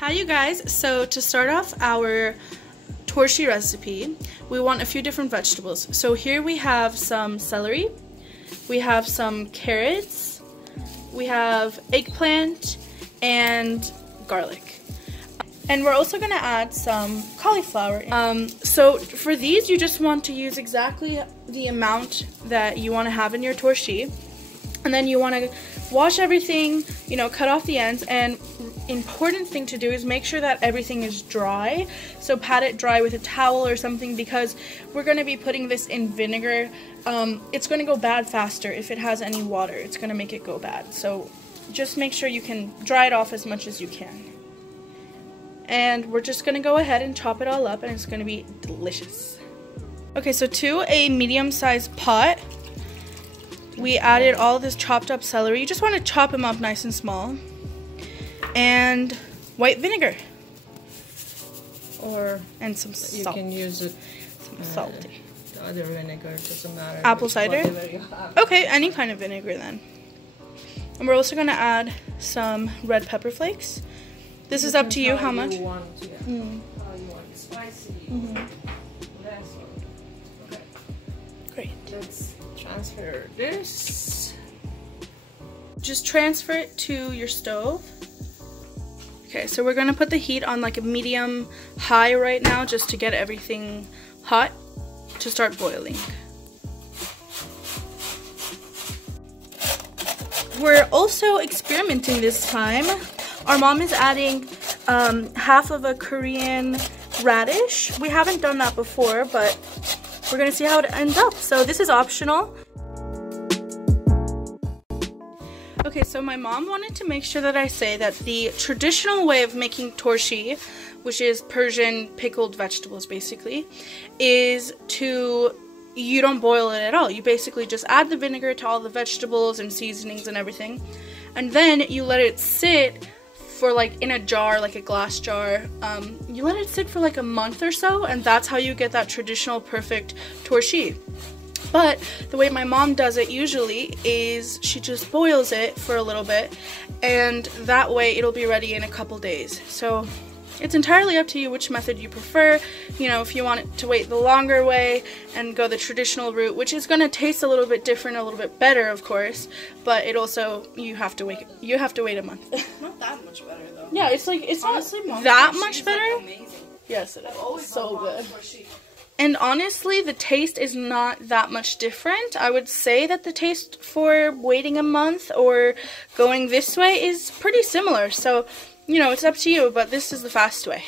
Hi you guys, so to start off our Torshi recipe, we want a few different vegetables. So here we have some celery, we have some carrots, we have eggplant, and garlic. And we're also going to add some cauliflower. So for these, you just want to use exactly the amount that you want to have in your torshi. And then you want to wash everything, cut off the ends, and important thing to do is make sure that everything is dry. So pat it dry with a towel or something, because we're going to be putting this in vinegar. It's going to go bad faster if it has any water. It's going to make it go bad. So just make sure you can dry it off as much as you can. And we're just going to go ahead and chop it all up, and it's going to be delicious. Okay, so to a medium-sized pot, we added all this chopped up celery. You just want to chop them up nice and small. And white vinegar. And some salt. You can use it. Some salty. The other vinegar, doesn't matter. Apple cider? Okay, any kind of vinegar then. And we're also going to add some red pepper flakes. This is up to you how much. You want, yeah. How you want spicy. Less. Okay. Great. Let's transfer this. Just transfer it to your stove. Okay, so we're gonna put the heat on like a medium high right now, just to get everything hot to start boiling. We're also experimenting this time. Our mom is adding half of a Korean radish. We haven't done that before, but we're gonna see how it ends up. So this is optional. Okay, so my mom wanted to make sure that I say that the traditional way of making torshi, which is Persian pickled vegetables basically, is you don't boil it at all. You basically just add the vinegar to all the vegetables and seasonings and everything, and then you let it sit for like in a jar, like a glass jar. You let it sit for like a month or so, and that's how you get that traditional perfect torshi. But the way my mom does it usually is she just boils it for a little bit, and that way it'll be ready in a couple days. So it's entirely up to you which method you prefer. If you want it to wait the longer way and go the traditional route, which is going to taste a little bit different, a little bit better, of course, but it also, you have to wait a month. Not that much better though. Yeah, it's honestly not that much better. Like amazing. Yes, it is. I've always so good. Torshi. And honestly, the taste is not that much different. I would say that the taste for waiting a month or going this way is pretty similar. So, it's up to you, but this is the fast way.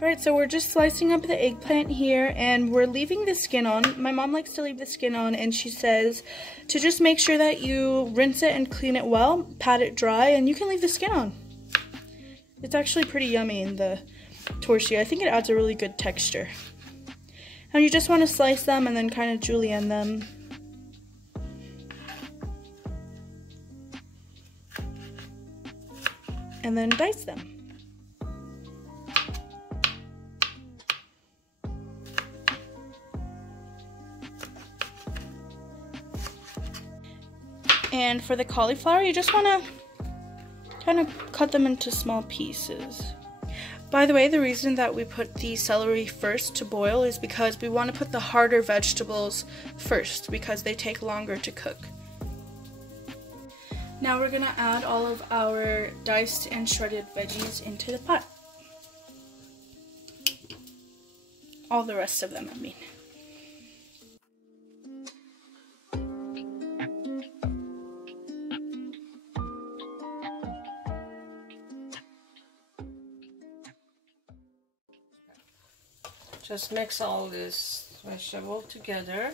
Alright, so we're just slicing up the eggplant here, and we're leaving the skin on. My mom likes to leave the skin on, and she says to just make sure that you rinse it and clean it well, pat it dry, and you can leave the skin on. It's actually pretty yummy in the torshi. I think it adds a really good texture. And you just want to slice them and then kind of julienne them. And then dice them. And for the cauliflower, you just want to kind of cut them into small pieces. By the way, the reason that we put the celery first to boil is because we want to put the harder vegetables first, because they take longer to cook. Now we're going to add all of our diced and shredded veggies into the pot. All the rest of them, I mean. Just mix all this vegetable together,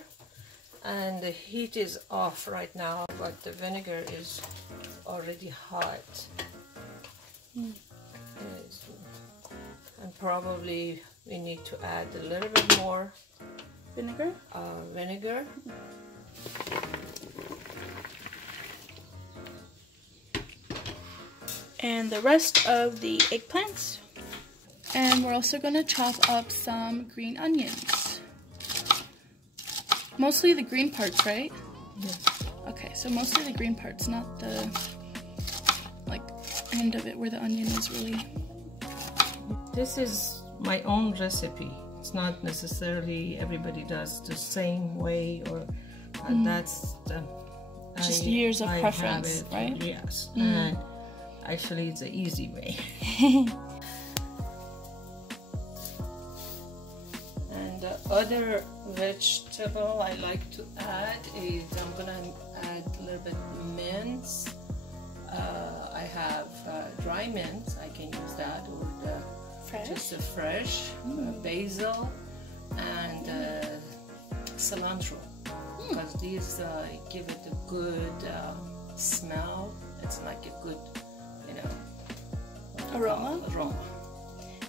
and the heat is off right now, but the vinegar is already hot. And probably we need to add a little bit more vinegar. And the rest of the eggplants. And we're also going to chop up some green onions. Mostly the green parts, right? Yes. Okay, so mostly the green parts, not the like end of it where the onion is really. This is my own recipe. It's not necessarily everybody does the same way, or that's the just years of preference, right? Yes, and actually it's the easy way. And the other vegetable I like to add is I'm gonna add a little bit mint. I have dry mint. I can use that, or just a fresh basil and cilantro, because these give it a good smell. It's like a good, aroma.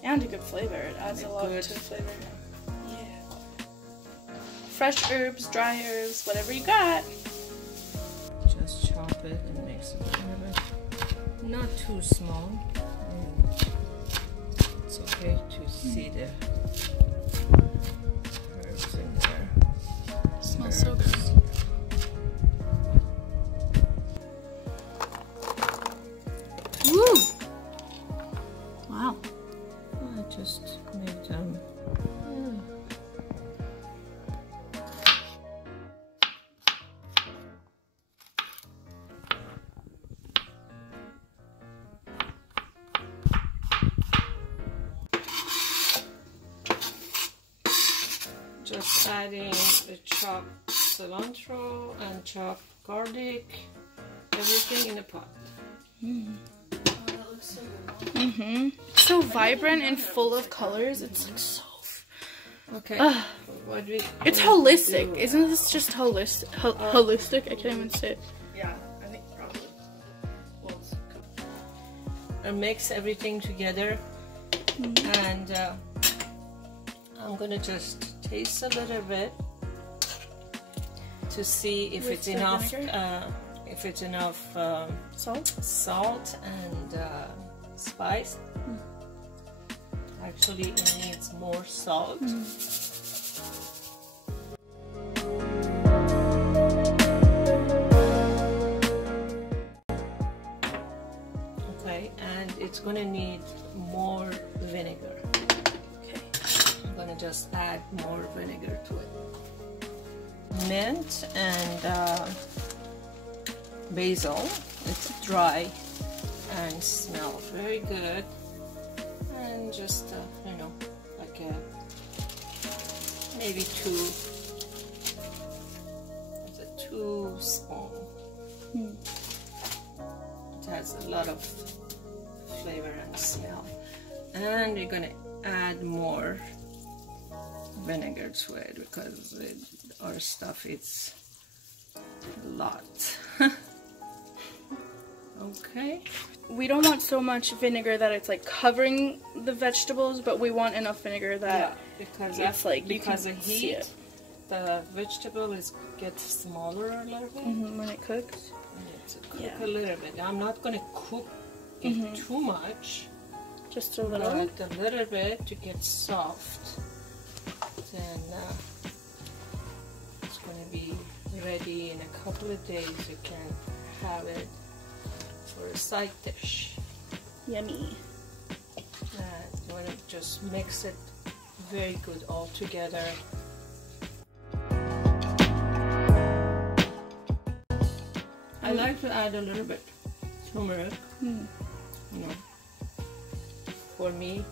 And a good flavor. It adds a lot to the flavor. Yeah. Fresh herbs, dry herbs, whatever you got. Just chop it and mix it a little bit. Not too small. It's okay to see the herbs in there. Smells so good. Woo! Wow. I just made them. Just adding the chopped cilantro and chopped garlic, everything in a pot. That looks so good. So vibrant and full of colors. It's like so. Okay. It's holistic. Isn't this just holistic? Holistic? I can't even say it. Yeah, I think probably. And mix everything together, and I'm gonna just taste a little bit to see if it's enough. If it's enough salt and spice. Actually, it needs more salt. Okay, and it's gonna need more vinegar. Okay, I'm gonna just add more vinegar to it. Mint and basil. It's dry and smells very good. And just like maybe 2 spoons. It has a lot of flavor and smell. And we're gonna add more vinegar to it, because our stuff is a lot. Okay. We don't want so much vinegar that it's like covering the vegetables, but we want enough vinegar that because it's like because of heat, the vegetable gets smaller a little bit when it cooks. It's cook a little bit. I'm not going to cook it too much. Just a little. But a little bit to get soft. Then it's going to be ready in a couple of days. You can have it for a side dish. Yummy. You want to just mix it very good all together. I like to add a little bit turmeric. For me,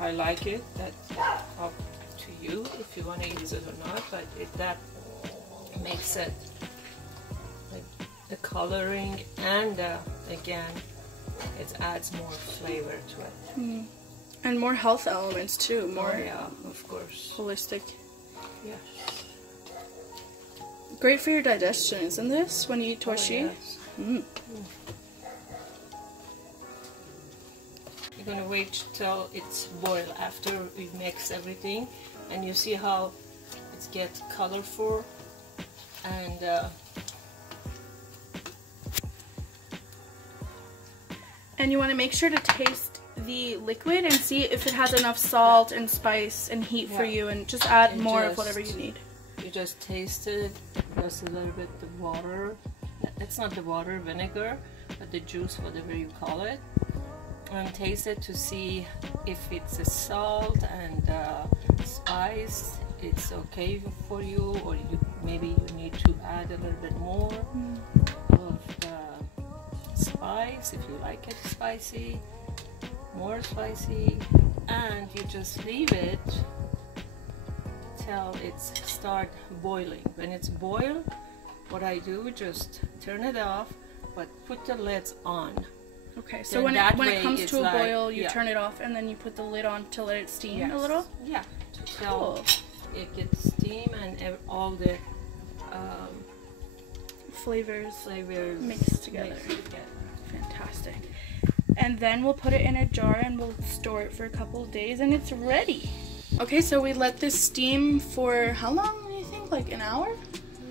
I like it. That's up to you if you want to use it or not. But that makes it like the coloring, and again, it adds more flavor to it. And more health elements too. More, of course. Holistic. Yeah. Great for your digestion, isn't this? When you eat torshi. Yes. You're gonna wait till it's boiled after we mix everything, and you see how it gets colorful, and you want to make sure to taste the liquid and see if it has enough salt and spice and heat for you, and just add more of whatever you need. You just taste it, just a little bit the water. It's not the water, vinegar, but the juice, whatever you call it. And taste it to see if it's a salt and spice, it's okay for you, or maybe you need to add a little bit more of the spice if you like it spicy, more spicy, and you just leave it till it's start boiling. When it's boiled, what I do, just turn it off, but put the lids on. Okay, so when it comes to a boil, you turn it off and then you put the lid on to let it steam a little? Yeah, till it gets steam and all the flavors mixed together. Fantastic. And then we'll put it in a jar and we'll store it for a couple of days and it's ready. Okay, so we let this steam for how long do you think? Like an hour?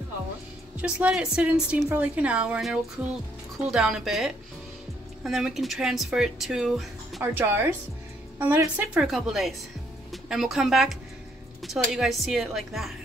An hour. Just let it sit and steam for like an hour and it'll cool down a bit. And then we can transfer it to our jars and let it sit for a couple days. And we'll come back to let you guys see it like that.